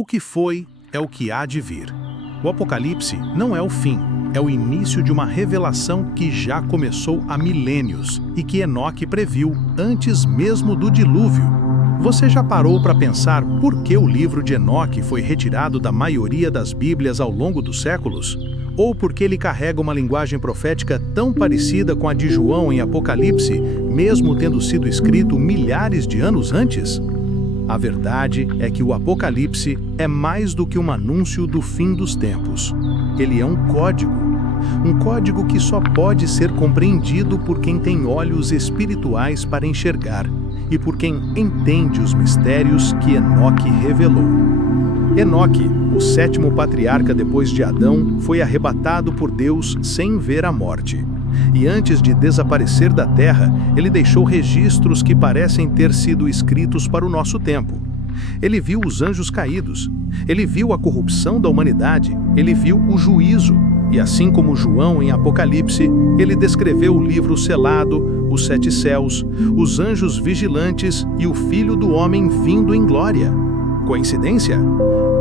O que foi é o que há de vir. O Apocalipse não é o fim, é o início de uma revelação que já começou há milênios e que Enoque previu antes mesmo do dilúvio. Você já parou para pensar por que o livro de Enoque foi retirado da maioria das Bíblias ao longo dos séculos? Ou porque ele carrega uma linguagem profética tão parecida com a de João em Apocalipse, mesmo tendo sido escrito milhares de anos antes? A verdade é que o Apocalipse é mais do que um anúncio do fim dos tempos. Ele é um código que só pode ser compreendido por quem tem olhos espirituais para enxergar e por quem entende os mistérios que Enoque revelou. Enoque, o sétimo patriarca depois de Adão, foi arrebatado por Deus sem ver a morte. E antes de desaparecer da terra, ele deixou registros que parecem ter sido escritos para o nosso tempo. Ele viu os anjos caídos, ele viu a corrupção da humanidade, ele viu o juízo. E assim como João em Apocalipse, ele descreveu o livro selado, os 7 céus, os anjos vigilantes e o Filho do Homem vindo em glória. Coincidência?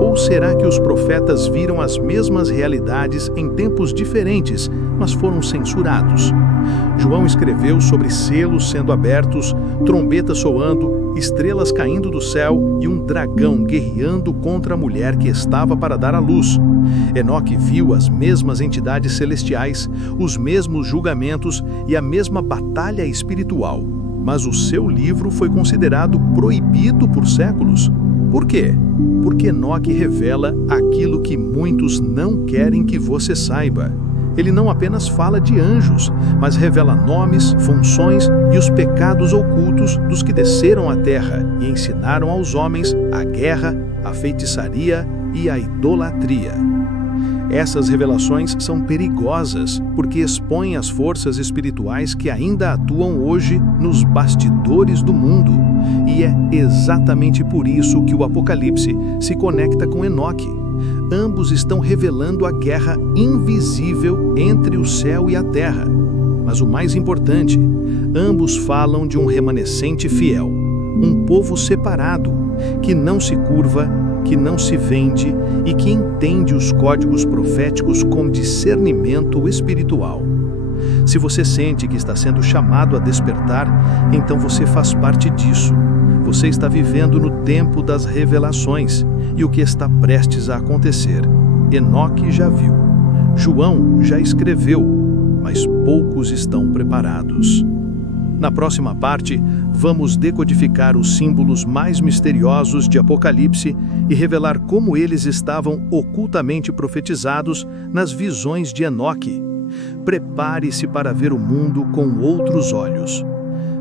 Ou será que os profetas viram as mesmas realidades em tempos diferentes, mas foram censurados? João escreveu sobre selos sendo abertos, trombetas soando, estrelas caindo do céu e um dragão guerreando contra a mulher que estava para dar à luz. Enoque viu as mesmas entidades celestiais, os mesmos julgamentos e a mesma batalha espiritual. Mas o seu livro foi considerado proibido por séculos. Por quê? Porque Enoque revela aquilo que muitos não querem que você saiba. Ele não apenas fala de anjos, mas revela nomes, funções e os pecados ocultos dos que desceram à terra e ensinaram aos homens a guerra, a feitiçaria e a idolatria. Essas revelações são perigosas porque expõem as forças espirituais que ainda atuam hoje nos bastidores do mundo. E é exatamente por isso que o Apocalipse se conecta com Enoque. Ambos estão revelando a guerra invisível entre o céu e a terra. Mas o mais importante, ambos falam de um remanescente fiel, um povo separado, que não se curva, que não se vende e que entende os códigos proféticos com discernimento espiritual. Se você sente que está sendo chamado a despertar, então você faz parte disso. Você está vivendo no tempo das revelações e o que está prestes a acontecer. Enoque já viu, João já escreveu, mas poucos estão preparados. Na próxima parte, vamos decodificar os símbolos mais misteriosos de Apocalipse e revelar como eles estavam ocultamente profetizados nas visões de Enoque. Prepare-se para ver o mundo com outros olhos.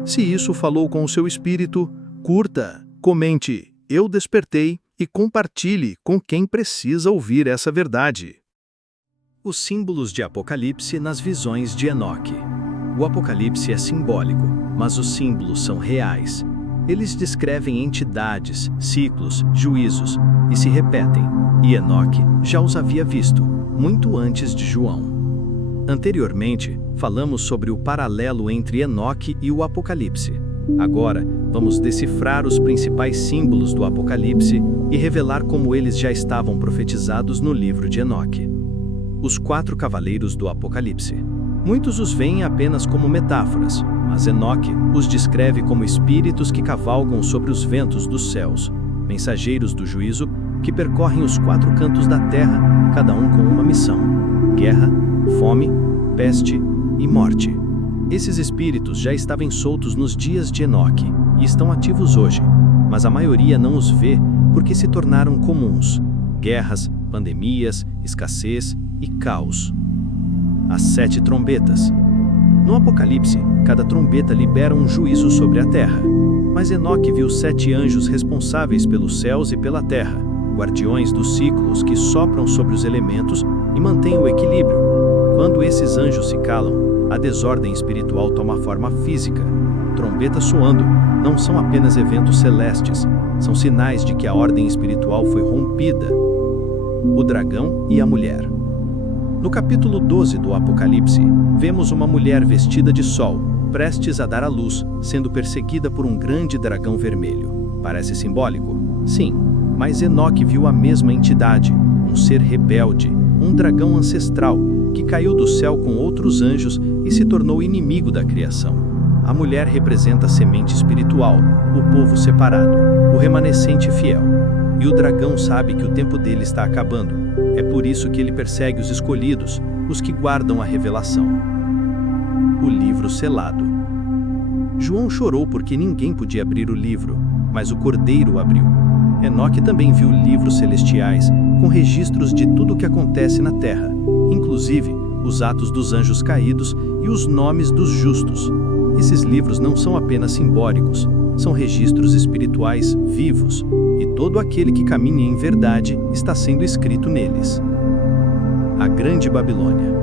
Se isso falou com o seu espírito, curta, comente, eu despertei e compartilhe com quem precisa ouvir essa verdade. Os símbolos de Apocalipse nas visões de Enoque. O Apocalipse é simbólico, mas os símbolos são reais. Eles descrevem entidades, ciclos, juízos e se repetem, e Enoque já os havia visto, muito antes de João. Anteriormente, falamos sobre o paralelo entre Enoque e o Apocalipse. Agora, vamos decifrar os principais símbolos do Apocalipse e revelar como eles já estavam profetizados no livro de Enoque. Os 4 cavaleiros do Apocalipse. Muitos os veem apenas como metáforas, mas Enoque os descreve como espíritos que cavalgam sobre os ventos dos céus, mensageiros do juízo que percorrem os 4 cantos da terra, cada um com uma missão: guerra, fome, peste e morte. Esses espíritos já estavam soltos nos dias de Enoque e estão ativos hoje, mas a maioria não os vê porque se tornaram comuns: guerras, pandemias, escassez e caos. As 7 trombetas. No Apocalipse, cada trombeta libera um juízo sobre a terra. Mas Enoque viu 7 anjos responsáveis pelos céus e pela terra, guardiões dos ciclos que sopram sobre os elementos e mantêm o equilíbrio. Quando esses anjos se calam, a desordem espiritual toma forma física. Trombetas soando não são apenas eventos celestes, são sinais de que a ordem espiritual foi rompida. O dragão e a mulher. No capítulo 12 do Apocalipse, vemos uma mulher vestida de sol, prestes a dar à luz, sendo perseguida por um grande dragão vermelho. Parece simbólico? Sim, Mas Enoque viu a mesma entidade, um ser rebelde, um dragão ancestral, que caiu do céu com outros anjos e se tornou inimigo da criação. A mulher representa a semente espiritual, o povo separado, o remanescente fiel. E o dragão sabe que o tempo dele está acabando. É por isso que ele persegue os escolhidos, os que guardam a revelação. O livro selado. João chorou porque ninguém podia abrir o livro, mas o Cordeiro abriu. Enoque também viu livros celestiais, com registros de tudo o que acontece na terra, inclusive os atos dos anjos caídos e os nomes dos justos. Esses livros não são apenas simbólicos, são registros espirituais vivos, e todo aquele que caminha em verdade está sendo escrito neles. A Grande Babilônia.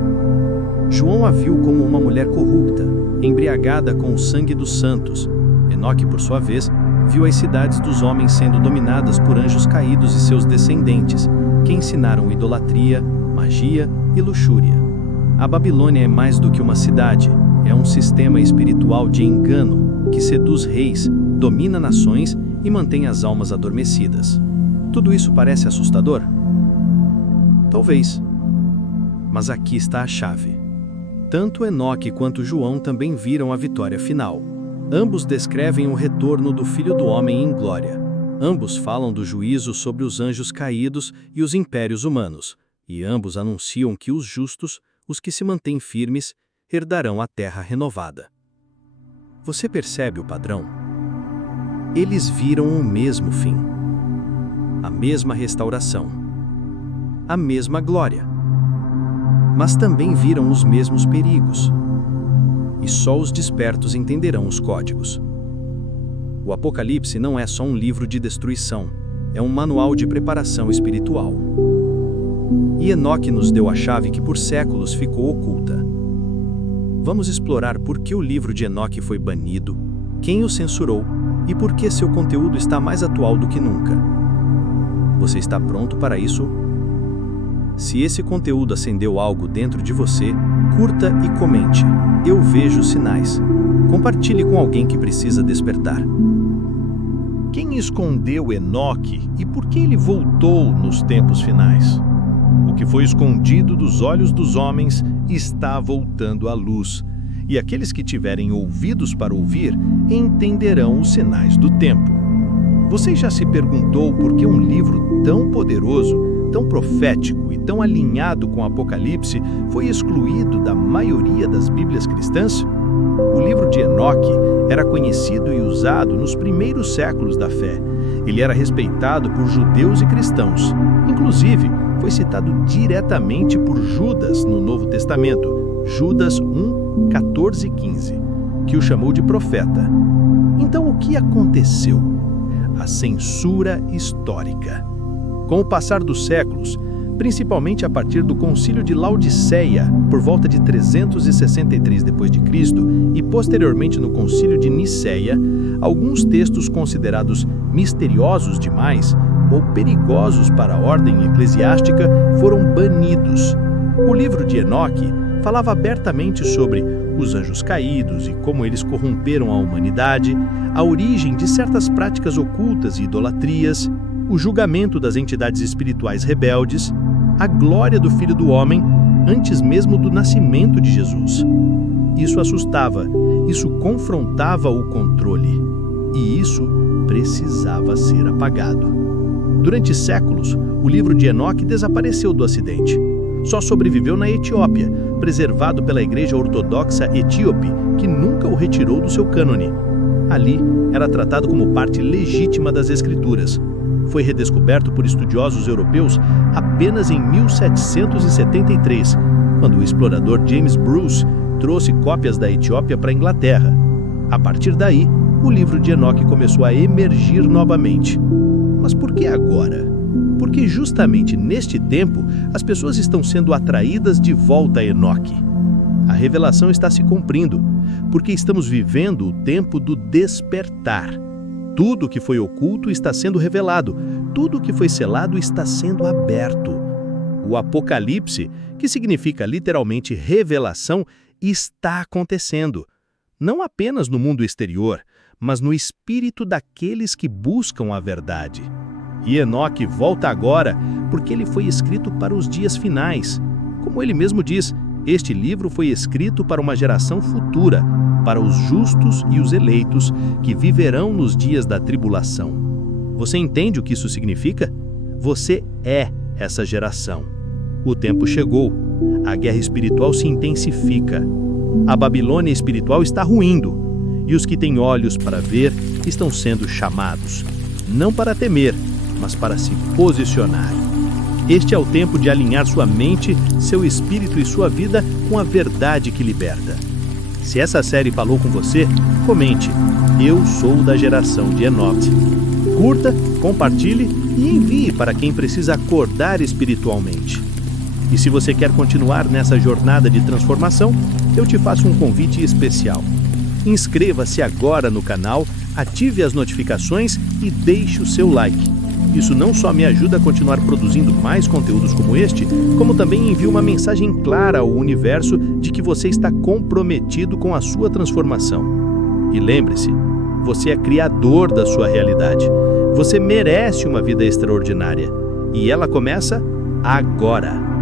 João a viu como uma mulher corrupta, embriagada com o sangue dos santos. Enoque, por sua vez, viu as cidades dos homens sendo dominadas por anjos caídos e seus descendentes, que ensinaram idolatria, magia e luxúria. A Babilônia é mais do que uma cidade, é um sistema espiritual de engano que seduz reis, domina nações e mantém as almas adormecidas. Tudo isso parece assustador? Talvez. Mas aqui está a chave. Tanto Enoque quanto João também viram a vitória final. Ambos descrevem o retorno do Filho do Homem em glória. Ambos falam do juízo sobre os anjos caídos e os impérios humanos. E ambos anunciam que os justos, os que se mantêm firmes, herdarão a terra renovada. Você percebe o padrão? Eles viram o mesmo fim, a mesma restauração, a mesma glória. Mas também viram os mesmos perigos. E só os despertos entenderão os códigos. O Apocalipse não é só um livro de destruição, é um manual de preparação espiritual. E Enoque nos deu a chave que por séculos ficou oculta. Vamos explorar por que o livro de Enoque foi banido, quem o censurou e por que seu conteúdo está mais atual do que nunca. Você está pronto para isso? Se esse conteúdo acendeu algo dentro de você, curta e comente. Eu vejo sinais. Compartilhe com alguém que precisa despertar. Quem escondeu Enoque e por que ele voltou nos tempos finais? O que foi escondido dos olhos dos homens está voltando à luz, e aqueles que tiverem ouvidos para ouvir entenderão os sinais do tempo. Você já se perguntou por que um livro tão poderoso, tão profético e tão alinhado com o Apocalipse foi excluído da maioria das Bíblias cristãs? O livro de Enoque era conhecido e usado nos primeiros séculos da fé. Ele era respeitado por judeus e cristãos. Inclusive, foi citado diretamente por Judas no Novo Testamento, Judas 1, 14 e 15, que o chamou de profeta. Então, o que aconteceu? A censura histórica. Com o passar dos séculos, principalmente a partir do Concílio de Laodiceia, por volta de 363 d.C., e posteriormente no Concílio de Niceia, alguns textos considerados misteriosos demais ou perigosos para a ordem eclesiástica foram banidos. O livro de Enoque falava abertamente sobre os anjos caídos e como eles corromperam a humanidade, a origem de certas práticas ocultas e idolatrias, o julgamento das entidades espirituais rebeldes, a glória do Filho do Homem antes mesmo do nascimento de Jesus. Isso assustava, isso confrontava o controle, e isso precisava ser apagado. Durante séculos, o livro de Enoque desapareceu do Ocidente. Só sobreviveu na Etiópia, preservado pela Igreja Ortodoxa Etíope, que nunca o retirou do seu cânone. Ali, era tratado como parte legítima das Escrituras. Foi redescoberto por estudiosos europeus apenas em 1773, quando o explorador James Bruce trouxe cópias da Etiópia para a Inglaterra. A partir daí, o livro de Enoque começou a emergir novamente. Mas por que agora? Porque justamente neste tempo, as pessoas estão sendo atraídas de volta a Enoque. A revelação está se cumprindo, porque estamos vivendo o tempo do despertar. Tudo que foi oculto está sendo revelado, tudo que foi selado está sendo aberto. O Apocalipse, que significa literalmente revelação, está acontecendo. Não apenas no mundo exterior, mas no espírito daqueles que buscam a verdade. E Enoque volta agora porque ele foi escrito para os dias finais. Como ele mesmo diz, este livro foi escrito para uma geração futura, para os justos e os eleitos que viverão nos dias da tribulação. Você entende o que isso significa? Você é essa geração. O tempo chegou. A guerra espiritual se intensifica. A Babilônia espiritual está ruindo. E os que têm olhos para ver estão sendo chamados, não para temer, mas para se posicionar. Este é o tempo de alinhar sua mente, seu espírito e sua vida com a verdade que liberta. Se essa série falou com você, comente. Eu sou da geração de Enoque. Curta, compartilhe e envie para quem precisa acordar espiritualmente. E se você quer continuar nessa jornada de transformação, eu te faço um convite especial. Inscreva-se agora no canal, ative as notificações e deixe o seu like. Isso não só me ajuda a continuar produzindo mais conteúdos como este, como também envia uma mensagem clara ao universo de que você está comprometido com a sua transformação. E lembre-se, você é criador da sua realidade. Você merece uma vida extraordinária. E ela começa agora.